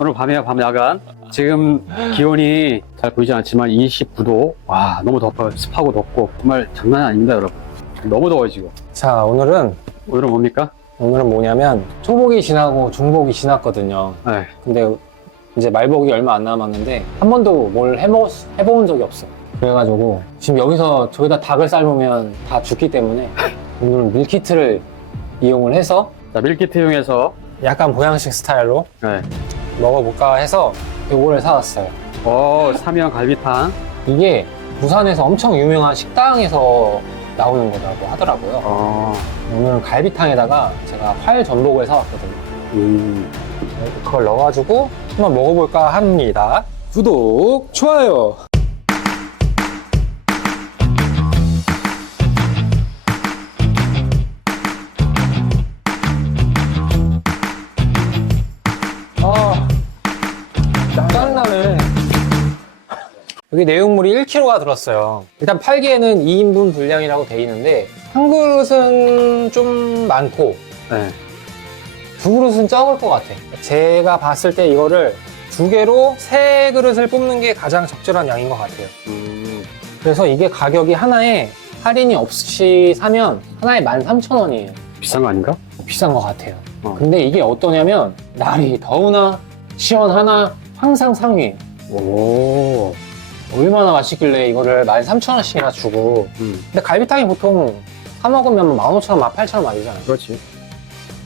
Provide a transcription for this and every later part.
오늘 밤이야 밤 야간 지금 기온이 잘 보이지 않지만 29도 와 너무 덥고 습하고 덥고 정말 장난 아닙니다 여러분 너무 더워요 지금 자, 오늘은, 오늘은 뭡니까? 오늘은 뭐냐면, 초복이 지나고 중복이 지났거든요. 네. 근데 이제 말복이 얼마 안 남았는데, 한 번도 뭘 해먹, 해본 적이 없어. 그래가지고, 지금 여기서 저기다 닭을 삶으면 다 죽기 때문에, 오늘 밀키트를 이용을 해서, 자 밀키트 이용해서 약간 보양식 스타일로 네. 먹어볼까 해서, 요거를 사왔어요. 어 삼양 갈비탕 이게 부산에서 엄청 유명한 식당에서 나오는 거라고 하더라고요. 어, 오늘은 갈비탕에다가 제가 활 전복을 사왔거든요. 음. 그걸 넣어가지고 한번 먹어볼까 합니다. 구독, 좋아요. 여기 내용물이 1kg가 들었어요. 일단 팔기에는 2인분 분량이라고 돼 있는데 한 그릇은 좀 많고 네. 두 그릇은 적을 것 같아. 제가 봤을 때 이거를 두 개로 세 그릇을 뽑는 게 가장 적절한 양인 것 같아요. 음. 그래서 이게 가격이 하나에 할인이 없이 사면 하나에 13,000원이에요. 비싼 거 아닌가? 비싼 것 같아요. 어. 근데 이게 어떠냐면 날이 더우나 시원하나 항상 상위에요. 오. 얼마나 맛있길래 이거를 13,000원씩이나 주고 음. 근데 갈비탕이 보통 사 먹으면 15,000원, 18,000원 맞이잖아요. 그렇지.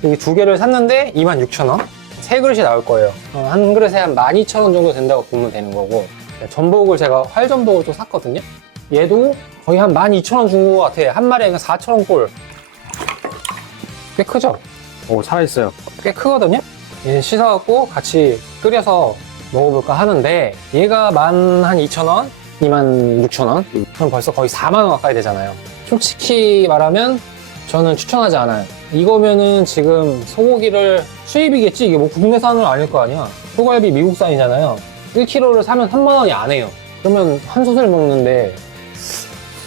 여기 두 개를 샀는데 26,000원? 세 그릇이 나올 거예요. 어, 한 그릇에 한 12,000원 정도 된다고 보면 되는 거고. 전복을 제가 활전복을 또 샀거든요. 얘도 거의 한 12,000원 준 것 같아. 한 마리에 4,000원 꼴. 꽤 크죠? 오 살아있어요. 꽤 크거든요? 얘 씻어갖고 같이 끓여서 먹어볼까 하는데 얘가 12,000원? 26,000원? 그럼 벌써 거의 4만원 가까이 되잖아요. 솔직히 말하면 저는 추천하지 않아요. 이거면은 지금 소고기를 수입이겠지? 이게 뭐 국내산은 아닐 거 아니야. 소갈비 미국산이잖아요. 1kg를 사면 3만원이 안 해요. 그러면 한 솥을 먹는데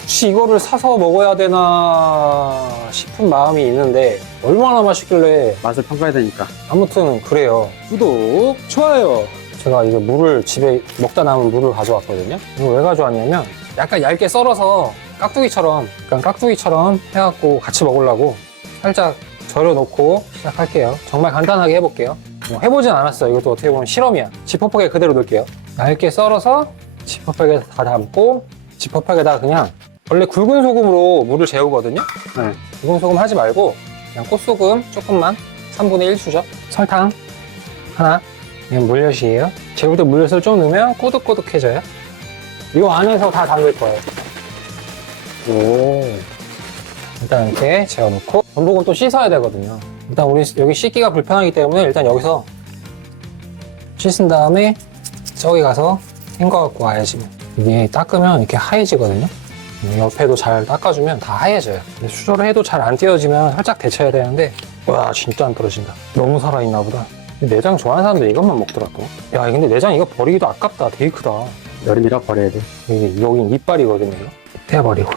혹시 이거를 사서 먹어야 되나 싶은 마음이 있는데 얼마나 맛있길래 맛을 평가해야 되니까. 아무튼 그래요. 구독, 좋아요. 제가 이거 물을 집에 먹다 남은 물을 가져왔거든요. 이거 왜 가져왔냐면 약간 얇게 썰어서 깍두기처럼, 약간 깍두기처럼 해갖고 같이 먹으려고 살짝 절여놓고 시작할게요. 정말 간단하게 해볼게요. 뭐 해보진 않았어요. 이것도 어떻게 보면 실험이야. 지퍼백에 그대로 넣을게요. 얇게 썰어서 지퍼백에 다 담고 지퍼백에다가 그냥 원래 굵은 소금으로 물을 재우거든요. 네. 굵은 소금 하지 말고 그냥 꽃소금 조금만 3분의 1 수저 설탕 하나 이건 물엿이에요. 재울 때 물엿을 좀 넣으면 꼬득꼬득해져요. 이 안에서 다 담글 거예요. 오. 일단 이렇게 재워놓고 전복은 또 씻어야 되거든요. 일단 우리 여기 씻기가 불편하기 때문에 일단 여기서 씻은 다음에 저기 가서 헹궈 갖고 와야지 이게 닦으면 이렇게 하얘지거든요. 옆에도 잘 닦아주면 다 하얘져요. 근데 수저를 해도 잘 안 띄어지면 살짝 데쳐야 되는데 와 진짜 안 떨어진다. 너무 살아있나 보다. 내장 좋아하는 사람들 이것만 먹더라 또. 야 근데 내장 이거 버리기도 아깝다. 되게 크다. 여름이라 버려야 돼. 이게 여긴 이빨이거든요. 이거. 떼어버리고.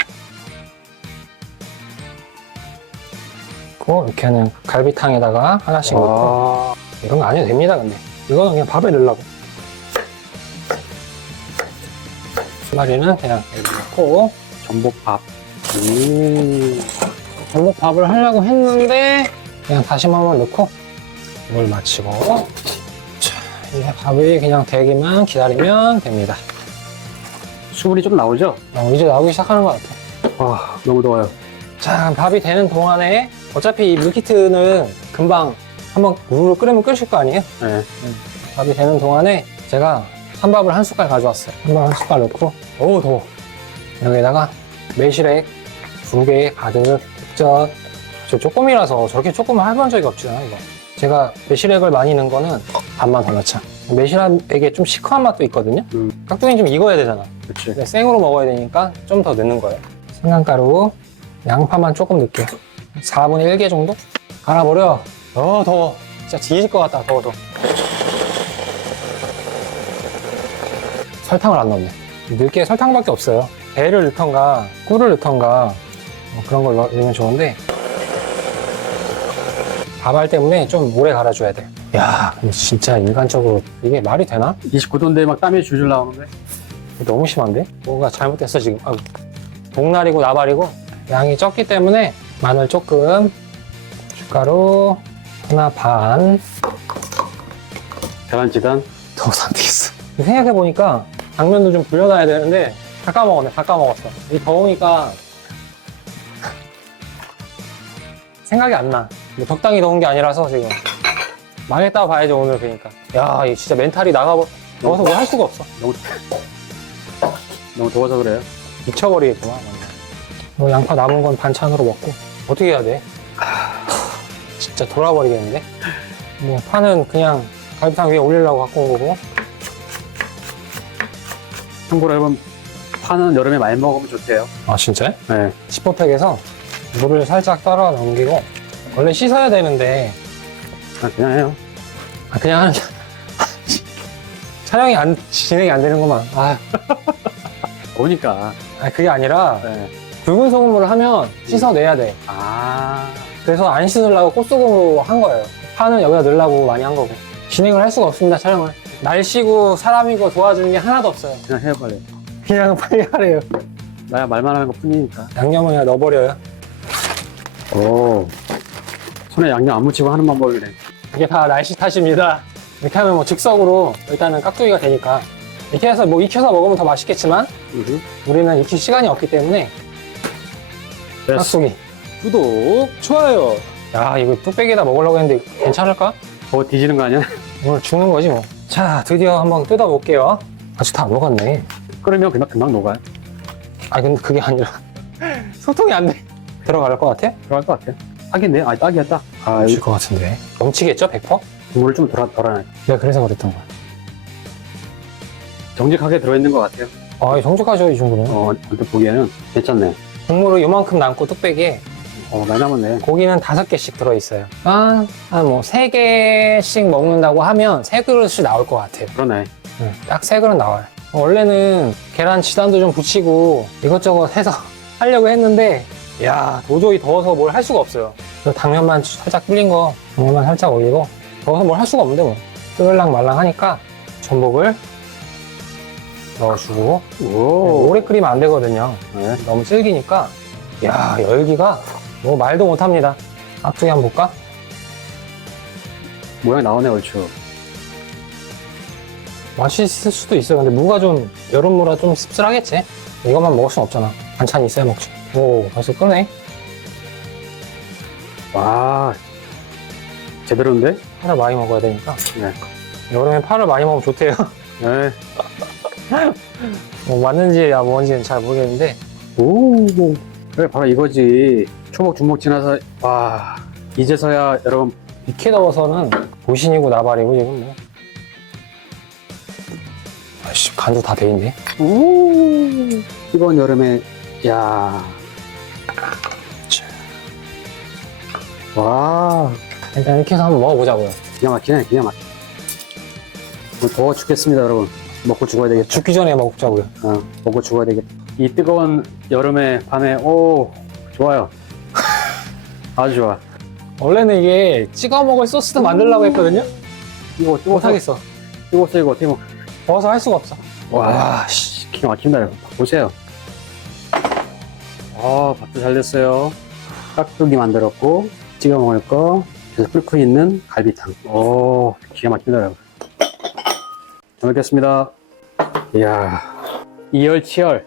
그리고 이렇게 하는 갈비탕에다가 하나씩 넣고 와. 이런 거 안 해도 됩니다 근데 이거는 그냥 밥에 넣으려고 두 마리는 그냥 여기 넣고 전복밥. 음. 전복밥을 하려고 했는데 그냥 다시마만 넣고 이걸 마치고 자 이제 밥이 그냥 되기만 기다리면 됩니다 수분이 좀 나오죠? 어, 이제 나오기 시작하는 것 같아 와 너무 더워요. 자 밥이 되는 동안에 어차피 이 밀키트는 금방 한번 물을 끓이면 끓일 거 아니에요 네. 밥이 되는 동안에 제가 한밥을 한 숟갈 가져왔어요 한밥 한 숟갈 넣고 어우 더워 여기다가 매실액 두 개 가득 짠. 저 조금이라서 저렇게 조금은 해본 적이 없잖아요, 이거. 제가 매실액을 많이 넣은 거는 반만 더 넣자. 매실액에 좀 시큼한 맛도 있거든요. 음. 깍두기는 좀 익어야 되잖아. 근데 생으로 먹어야 되니까 좀 더 넣는 거예요. 생강가루, 양파만 조금 넣을게요. 4분의 1개 정도? 갈아버려. 어, 더워. 진짜 뒤질 것 같다, 더워도. 설탕을 안 넣네. 넣을 게 설탕밖에 없어요. 배를 넣던가, 꿀을 넣던가, 뭐 그런 걸 넣- 넣으면 좋은데, 밥알 때문에 좀 오래 갈아줘야 돼. 야, 근데 진짜 인간적으로 이게 말이 되나? 29도인데 막 땀이 줄줄 나오는데. 너무 심한데? 뭐가 잘못됐어 지금. 아유, 복날이고 나발이고 양이 적기 때문에 마늘 조금, 숟가루 하나 반. 계란 지단. 더 산되겠어. 생각해 보니까 당면도 좀 불려놔야 되는데 다 까먹었네. 다 까먹었어. 이 더우니까 생각이 안 나. 뭐 적당히 더운 게 아니라서 지금 망했다 봐야죠 오늘 그러니까. 야, 이 진짜 멘탈이 나가버. 더워서 뭘 할 수가 없어. 너무, 너무 더워서 그래요. 미쳐버리겠구만. 완전. 뭐 양파 남은 건 반찬으로 먹고 어떻게 해야 돼? 진짜 돌아버리겠는데? 뭐 파는 그냥 갈비탕 위에 올리려고 갖고 온 거고 참고로 여러분, 파는 여름에 많이 먹으면 좋대요. 아 진짜요? 네. 지퍼팩에서 물을 살짝 따라 넘기고 원래 씻어야 되는데 그냥, 그냥 해요. 아, 그냥 하는 게 촬영이 안 진행이 안 되는구만 아, 오니까. 아니, 그게 아니라 네. 굵은 소금물을 하면 씻어내야 돼 아. 그래서 안 씻으려고 꽃소금으로 한 거예요 파는 여기다 넣으려고 많이 한 거고 진행을 할 수가 없습니다 촬영을 날씨고 사람이고 도와주는 게 하나도 없어요 그냥 해요, 빨리. 그냥 빨리 하래요 나야 말만 하는 것 뿐이니까. 양념은 그냥 넣어버려요 오. 손에 양념 안 묻히고 하는 방법이네. 그게 다 날씨 탓입니다. 이렇게 하면 뭐 즉석으로 일단은 깍두기가 되니까 이렇게 해서 뭐 익혀서 먹으면 더 맛있겠지만 으흠. 우리는 익힐 시간이 없기 때문에 됐어. 깍두기. 구독, 좋아요. 야 이거 뚝배기에다 먹으려고 했는데 괜찮을까? 어, 뒤지는 거 아니야? 오늘 죽는 거지 뭐. 자 드디어 한번 뜯어볼게요. 아직 다 안 녹았네. 끓으면 금방, 금방 녹아요. 아 근데 그게 아니라 소통이 안 돼. 들어갈 것 같아? 들어갈 것 같아. 딱인데? 아, 딱이야, 딱. 아, 이줄것 같은데. 넘치겠죠 100%? 국물을 좀 덜어, 덜어놔. 내가 그래서 그랬던 거야. 정직하게 들어있는 것 같아요. 아 정직하죠 이 정도면. 어, 언뜻 보기에는 괜찮네. 국물을 요만큼 남고 뚝배기에 어, 많이 남았네. 고기는 다섯 개씩 들어있어요. 아, 한뭐 세 개씩 먹는다고 하면 세 그릇이 나올 것 같아요. 그러네. 딱 세 그릇 나와요. 원래는 계란 지단도 좀 붙이고 이것저것 해서 하려고 했는데, 야 도저히 더워서 뭘 할 수가 없어요. 당면만 살짝 불린 거, 당면만 살짝 올리고, 더워서 뭘 할 수가 없는데 뭐. 끓을랑 말랑 하니까 전복을 넣어주고, 오. 오래 끓이면 안 되거든요. 네. 너무 질기니까 야 열기가 뭐 말도 못합니다 깍두기 한번 볼까? 모양 나오네, 얼추. 맛있을 수도 있어요 근데 무가 좀 여름무라 좀 씁쓸하겠지 이것만 먹을 순 없잖아 반찬이 있어야 먹지 오 벌써 끄네 와. 제대로인데? 파를 많이 먹어야 되니까 네. 여름에 파를 많이 먹으면 좋대요 네. 뭐 맞는지 야 뭔지는 잘 모르겠는데 오. 그래, 바로 이거지. 초복, 중복 지나서, 와. 이제서야 여러분, 이렇게 더워서는 보신이고 나발이고 지금 뭐 아이씨 간도 다 돼 있네 오. 이번 여름에, 야. 와. 일단 이렇게 해서 한번 먹어보자고요 기가 막히네, 기가 막혀. 오늘 더워 죽겠습니다, 여러분. 먹고 죽어야 되겠다. 죽기 전에 먹자고요 어, 먹고 죽어야 되겠다. 이 뜨거운 여름의 밤에, 오, 좋아요. 아주 좋아. 원래는 이게 찍어 먹을 소스도 만들려고 했거든요 이거 뜨거워서, 못하겠어 뜨거워서 이거 어떻게 먹 더워서 할 수가 없어 와, 씨, 기가 막힌다, 이거. 보세요. 아, 밥도 잘 됐어요. 깍두기 만들었고, 찍어 먹을 거, 그래서 끓고 있는 갈비탕. 오, 기가 막힌다, 여러분. 잘 먹겠습니다. 이야, 이열치열.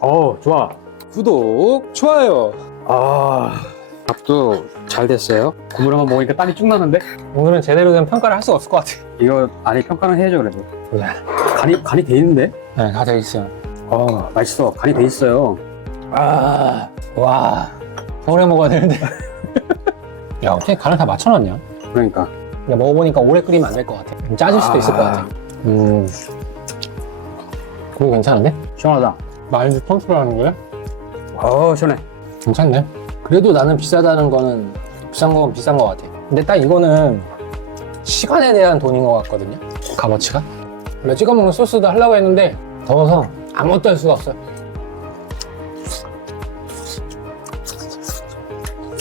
어 좋아. 구독, 좋아요. 아, 밥도 잘 됐어요. 국물 한번 먹으니까 땀이 쭉 나는데? 오늘은 제대로 된 평가를 할 수가 없을 것 같아. 이거 안에 평가는 해야죠, 그래도. 네, 간이, 간이 돼 있는데? 다 되어 있어요. 어, 맛있어. 간이 돼 있어요. 아, 와. 오래 먹어야 되는데. 야, 어떻게 간을 다 맞춰놨냐? 그러니까. 야, 먹어보니까 오래 끓이면 안 될 것 같아. 좀 짜질 수도 있을 것 같아. 음. 그거 괜찮은데? 시원하다. 말도 컨트롤 하는 거야? 어, 시원해. 괜찮네. 그래도 나는 비싸다는 거는 비싼 건 비싼 것 같아. 근데 딱 이거는 시간에 대한 돈인 것 같거든요. 값어치가. 원래 찍어 먹는 소스도 하려고 했는데 더워서 아무것도 할 수가 없어요.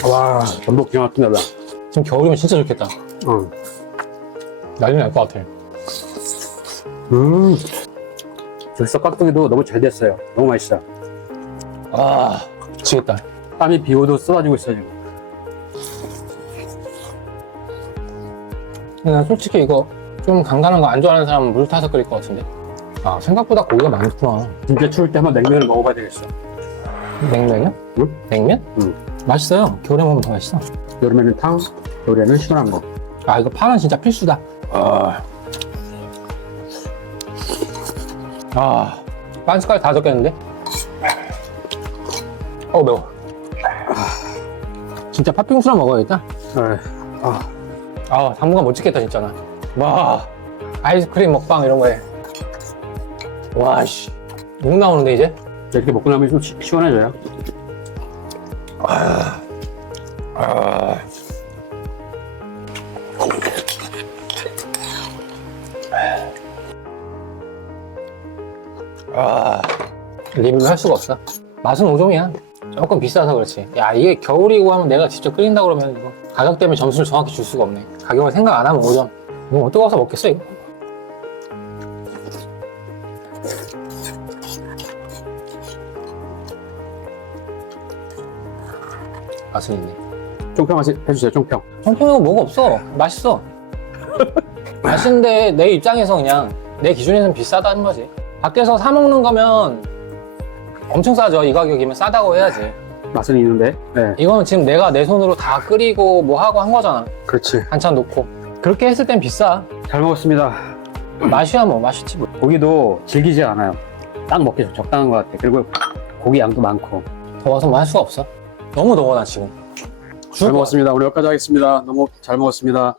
와, 전복 기가 막힌다, 나. 지금 겨울이면 진짜 좋겠다. 어. 난리 날 것 같아. 음. 즉석 깍두기도 너무 잘 됐어요. 너무 맛있어. 아, 미치겠다. 땀이 비 오도 쏟아지고 있어, 지금. 근데 난 솔직히 이거 좀 간간한 거 안 좋아하는 사람은 물 타서 끓일 것 같은데. 아, 생각보다 고기가 많구나. 진짜 추울 때 한번 냉면을 먹어봐야 되겠어. 냉면이요? 응? 냉면? 응. 맛있어요. 겨울에 먹으면 더 맛있어. 여름에는 탕, 겨울에는 시원한 거. 아, 이거 파는 진짜 필수다. 아, 아, 빤스까지 다 적겠는데? 어, 매워. 진짜 팥빙수랑 먹어야겠다. 아, 아, 아, 당분간 못 찍겠다, 진짜 나. 와, 아이스크림 먹방 이런 거에. 와, 씨. 욕 나오는데, 이제? 이렇게 먹고 나면 좀 시, 시원해져요. 아. 아. 리뷰를 할 수가 없어. 맛은 5점이야. 조금 비싸서 그렇지. 야, 이게 겨울이고 하면 내가 직접 끓인다 그러면 이거 가격 때문에 점수를 정확히 줄 수가 없네. 가격을 생각 안 하면 5점. 뭐 뜨거워서 먹겠어, 이거? 맛은 있네. 총평 하시, 해주세요, 총평. 청평이가 뭐가 없어. 맛있어. 맛있는데 내 입장에서 그냥 내 기준에서는 비싸다는 거지. 밖에서 사 먹는 거면 엄청 싸죠. 이 가격이면 싸다고 해야지. 맛은 있는데. 네, 이거는 지금 내가 내 손으로 다 끓이고 뭐 하고 한 거잖아. 그렇지. 반찬 놓고. 그렇게 했을 땐 비싸. 잘 먹었습니다. 맛이야 뭐 맛있지 뭐. 고기도 질기지 않아요. 딱 먹기 적당한 것 같아. 그리고 고기 양도 많고. 더워서 뭐 할 수가 없어. 너무 더워 나 지금. 잘 먹었습니다. 오늘 여기까지 하겠습니다. 너무 잘 먹었습니다.